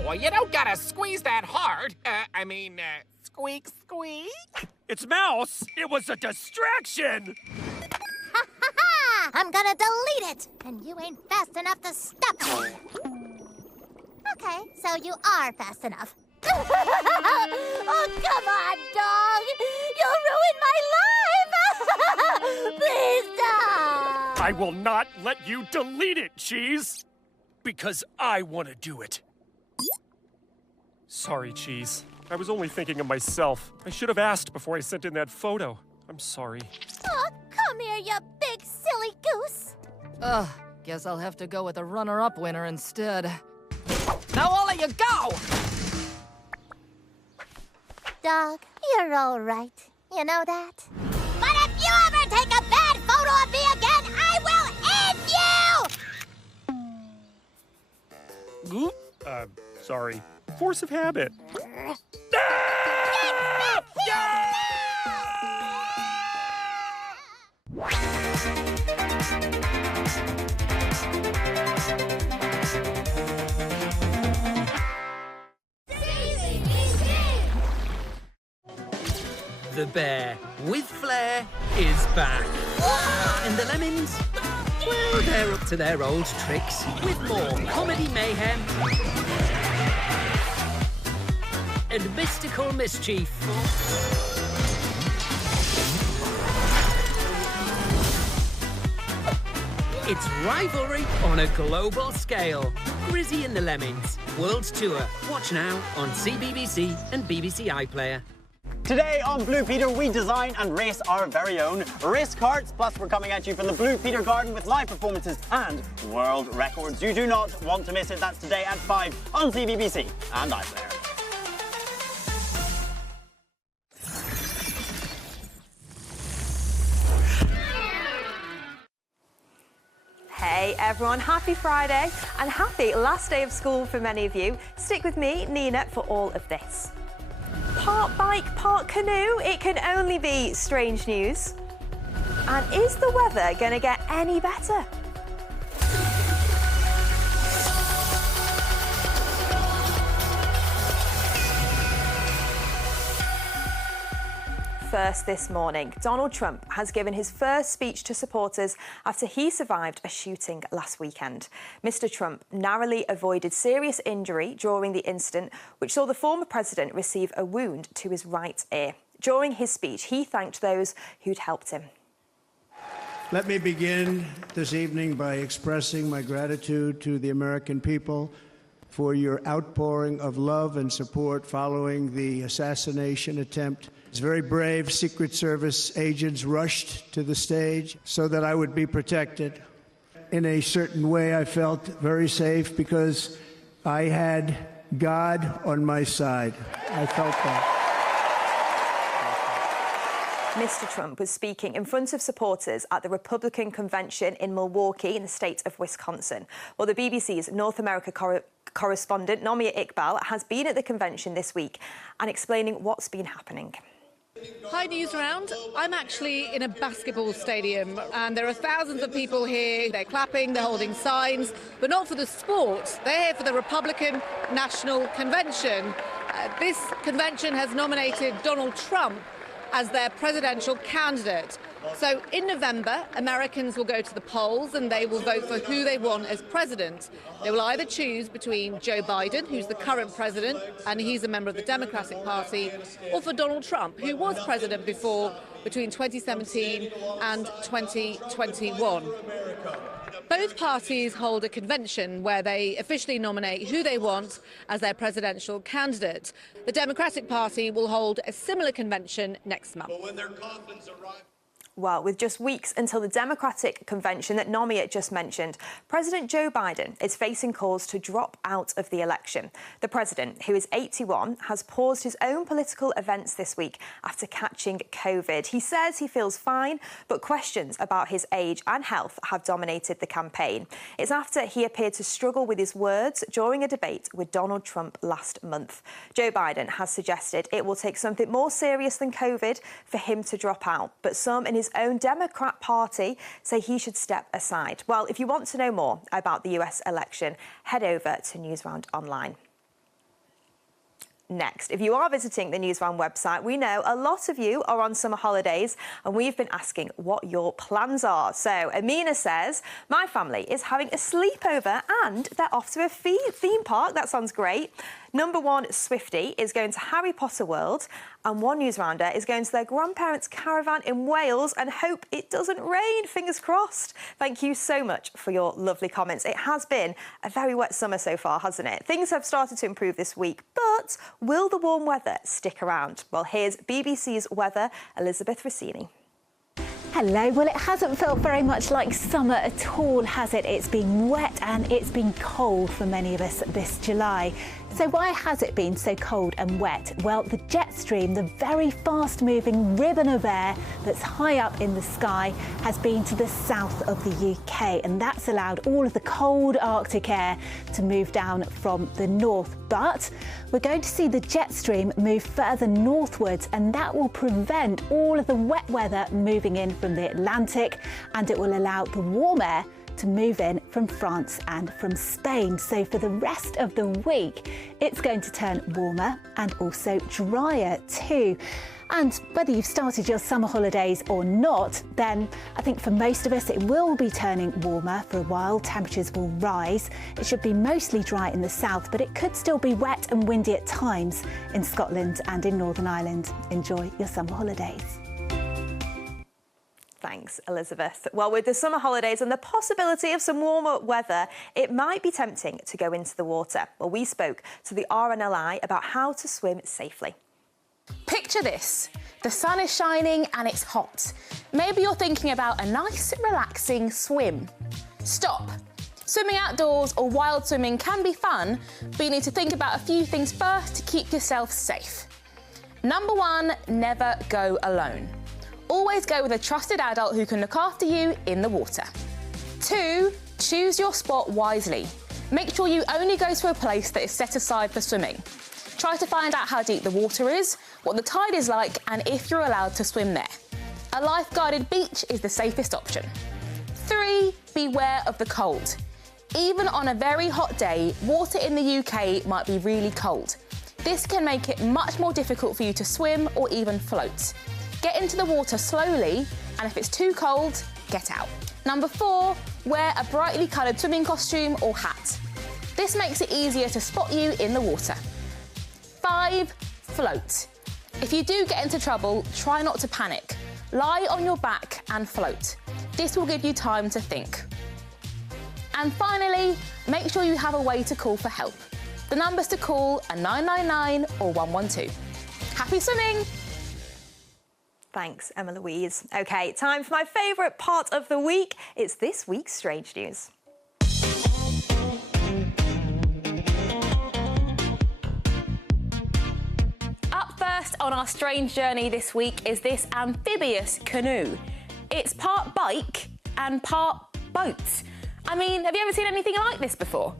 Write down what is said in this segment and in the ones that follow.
boy. You don't gotta squeeze that hard. Squeak, squeak. It's Mouse. It was a distraction. Ha ha ha! I'm gonna delete it, and you ain't fast enough to stop me. Okay, so you are fast enough. Oh, come on, dog! You'll ruin my life! Please stop! I will not let you delete it, Cheese. Because I want to do it. Sorry, Cheese. I was only thinking of myself. I should have asked before I sent in that photo. I'm sorry. Oh, come here, you big silly goose! Ugh, guess I'll have to go with the runner-up winner instead. Now all of you go! Dog, you're all right. You know that? But if you ever take a bad photo of me again, I will end you! Sorry. Force of habit. The bear, with flair, is back. And the lemons, well, they're up to their old tricks with more comedy mayhem and mystical mischief. It's rivalry on a global scale. Grizzy and the Lemmings, World Tour. Watch now on CBBC and BBC iPlayer. Today on Blue Peter, we design and race our very own race carts. Plus, we're coming at you from the Blue Peter Garden with live performances and world records. You do not want to miss it. That's today at 5 on CBBC and iPlayer. Hey everyone, happy Friday and happy last day of school for many of you. Stick with me, Nina, for all of this. Part bike, part canoe, it can only be strange news. And is the weather going to get any better? First this morning, Donald Trump has given his first speech to supporters after he survived a shooting last weekend. Mr. Trump narrowly avoided serious injury during the incident, which saw the former president receive a wound to his right ear. During his speech, he thanked those who'd helped him. Let me begin this evening by expressing my gratitude to the American people for your outpouring of love and support following the assassination attempt. Very brave Secret Service agents rushed to the stage so that I would be protected. In a certain way, I felt very safe because I had God on my side. I felt that. Mr. Trump was speaking in front of supporters at the Republican convention in Milwaukee in the state of Wisconsin. Well, the BBC's North America correspondent, Nomia Iqbal, has been at the convention this week and explaining what's been happening. Hi, Newsround. I'm actually in a basketball stadium and there are thousands of people here. They're clapping, they're holding signs, but not for the sport. They're here for the Republican National Convention. This convention has nominated Donald Trump as their presidential candidate. So in November, Americans will go to the polls and they will vote for who they want as president. They will either choose between Joe Biden, who's the current president, and he's a member of the Democratic Party, or for Donald Trump, who was president before, between 2017 and 2021. Both parties hold a convention where they officially nominate who they want as their presidential candidate. The Democratic Party will hold a similar convention next month. Well, with just weeks until the Democratic convention that Nomia just mentioned, President Joe Biden is facing calls to drop out of the election. The president, who is 81, has paused his own political events this week after catching COVID. He says he feels fine, but questions about his age and health have dominated the campaign. It's after he appeared to struggle with his words during a debate with Donald Trump last month. Joe Biden has suggested it will take something more serious than COVID for him to drop out, but some in his own Democrat Party say he should step aside. Well, if you want to know more about the US election, head over to Newsround online. next. If you are visiting the Newsround website, we know a lot of you are on summer holidays and we've been asking what your plans are. So Amina says, my family is having a sleepover and they're off to a theme park. That sounds great. Number one Swiftie is going to Harry Potter World and one Newsrounder is going to their grandparents' caravan in Wales and hope it doesn't rain. Fingers crossed. Thank you so much for your lovely comments. It has been a very wet summer so far, hasn't it? Things have started to improve this week, but will the warm weather stick around? Well, here's BBC's weather, Elizabeth Rossini. Hello. Well, it hasn't felt very much like summer at all, has it? It's been wet and it's been cold for many of us this July. So why has it been so cold and wet? Well, the jet stream, the very fast-moving ribbon of air that's high up in the sky, has been to the south of the UK, and that's allowed all of the cold Arctic air to move down from the north. But we're going to see the jet stream move further northwards, and that will prevent all of the wet weather moving in from the Atlantic, and it will allow the warm air to move in from France and from Spain. So for the rest of the week, it's going to turn warmer and also drier too. And whether you've started your summer holidays or not, then I think for most of us it will be turning warmer for a while. Temperatures will rise. It should be mostly dry in the south, but it could still be wet and windy at times in Scotland and in Northern Ireland. Enjoy your summer holidays. Thanks, Elizabeth. Well, with the summer holidays and the possibility of some warmer weather, it might be tempting to go into the water. Well, we spoke to the RNLI about how to swim safely. Picture this. The sun is shining and it's hot. Maybe you're thinking about a nice, relaxing swim. Stop. Swimming outdoors or wild swimming can be fun, but you need to think about a few things first to keep yourself safe. Number one, never go alone. Always go with a trusted adult who can look after you in the water. 2, choose your spot wisely. Make sure you only go to a place that is set aside for swimming. Try to find out how deep the water is, what the tide is like, and if you're allowed to swim there. A life-guarded beach is the safest option. 3, beware of the cold. Even on a very hot day, water in the UK might be really cold. This can make it much more difficult for you to swim or even float. Get into the water slowly, and if it's too cold, get out. Number 4, wear a brightly coloured swimming costume or hat. This makes it easier to spot you in the water. 5, float. If you do get into trouble, try not to panic. Lie on your back and float. This will give you time to think. And finally, make sure you have a way to call for help. The numbers to call are 999 or 112. Happy swimming! Thanks, Emma Louise. OK, time for my favourite part of the week. It's this week's Strange News. Up first on our strange journey this week is this amphibious canoe. It's part bike and part boat. I mean, have you ever seen anything like this before?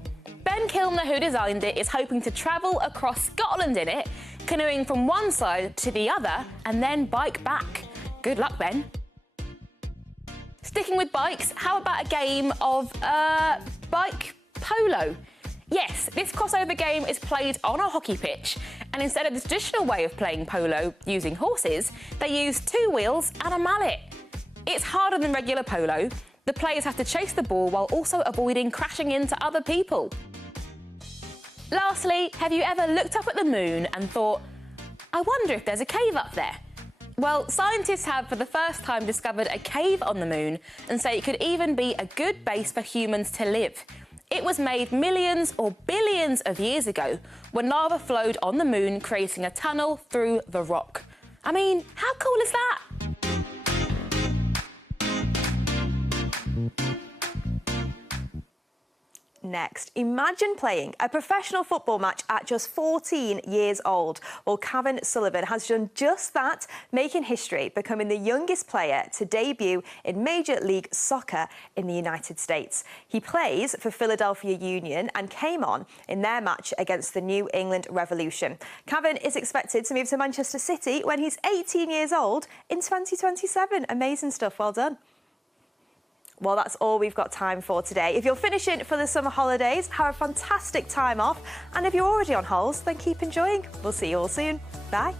Ben Kilner, who designed it, is hoping to travel across Scotland in it, canoeing from one side to the other and then bike back. Good luck, Ben. Sticking with bikes, how about a game of bike polo? Yes, this crossover game is played on a hockey pitch, and instead of the traditional way of playing polo using horses, they use 2 wheels and a mallet. It's harder than regular polo. The players have to chase the ball while also avoiding crashing into other people. Lastly, have you ever looked up at the moon and thought, I wonder if there's a cave up there? Well, scientists have for the first time discovered a cave on the moon and say it could even be a good base for humans to live. It was made millions or billions of years ago when lava flowed on the moon, creating a tunnel through the rock. I mean, how cool is that? Next, imagine playing a professional football match at just 14 years old. Well, Cavan Sullivan has done just that, making history, becoming the youngest player to debut in Major League Soccer in the United States. He plays for Philadelphia Union and came on in their match against the New England Revolution. Cavan is expected to move to Manchester City when he's 18 years old in 2027. Amazing stuff, well done. Well, that's all we've got time for today. If you're finishing for the summer holidays, have a fantastic time off. And if you're already on holes, then keep enjoying. We'll see you all soon. Bye.